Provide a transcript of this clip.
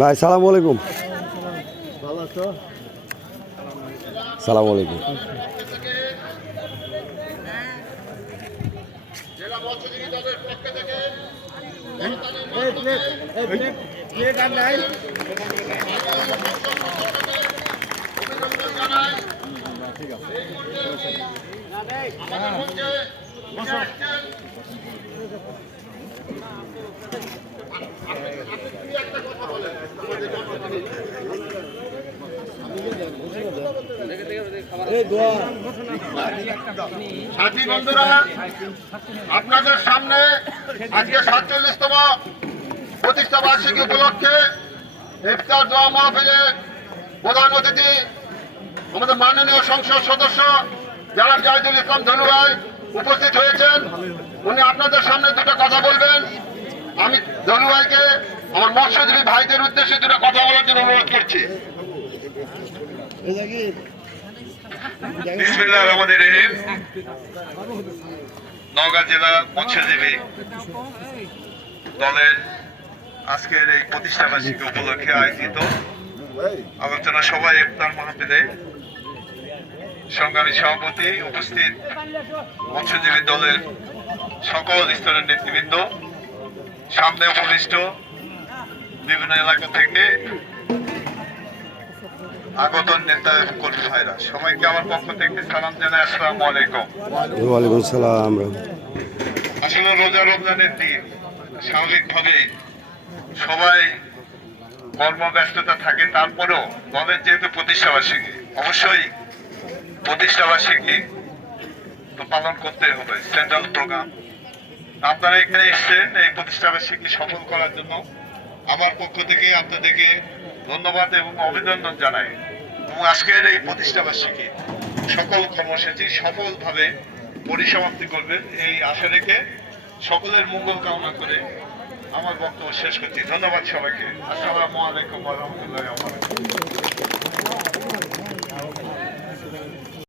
ভাই সালাম আলাইকুম। সালাম আলাইকুম। সাথী বন্ধুরা, আপনাদের সামনে আজকে ৪৭তম প্রতিষ্ঠা বার্ষিকী উপলক্ষে ইফতার দোয়া মাহফিলের প্রধান অতিথি আমাদের মাননীয় সংসদ সদস্য জনাব জাহিদুল ইসলাম ধনু ভাই উপস্থিত হয়েছেন। উনি আপনাদের সামনে দুটো কথা বলবেন। আমি ধনু ভাইকে আমার মৎস্যজীবী ভাইদের উদ্দেশ্যে দুটো কথা বলার জন্য অনুরোধ করছি। বিসমিল্লাহির রহমানির রহিম। নওগাঁ জেলা মৎস্যজীবী দলের আজকের এই প্রতিষ্ঠা বার্ষিকী উপলক্ষে আয়োজিত আলোচনা সভায় ইফতার মাহফিলে সংগ্রামী সভাপতি, উপস্থিত মৎস্যজীবী দলের সকল স্তরের নেতৃবৃন্দ, সামনে উপবিষ্ট বিভিন্ন এলাকা থেকে আগত নেতা কর্মী ভাইরা, সবাইকে আমার পক্ষ থেকে সালাম জানাই। আসসালামু আলাইকুম। ওয়ালাইকুম সালাম। আসলে রমজানের দিন, স্বাভাবিকভাবেই সবাই কর্মব্যস্ততা থাকে, তারপরেও দলের যেহেতু প্রতিষ্ঠা বার্ষিকী, অবশ্যই প্রতিষ্ঠা বার্ষিকী তো পালন করতে হবে, সেন্ট্রাল প্রোগ্রাম। আপনারা এখানে এসেছেন এই প্রতিষ্ঠা বার্ষিকী সফল করার জন্য। আমার পক্ষ থেকে আপনাদেরকে ধন্যবাদ এবং অভিনন্দন জানাই। এবং আজকের এই প্রতিষ্ঠা বার্ষিকী সকল কর্মসূচি সফলভাবে পরিসমাপ্তি করবেন এই আশা রেখে সকলের মঙ্গল কামনা করে আমার বক্তব্য শেষ করছি। ধন্যবাদ সবাইকে। আসসালামু আলাইকুম ওয়া রাহমাতুল্লাহি ওয়া বারাকাতুহু।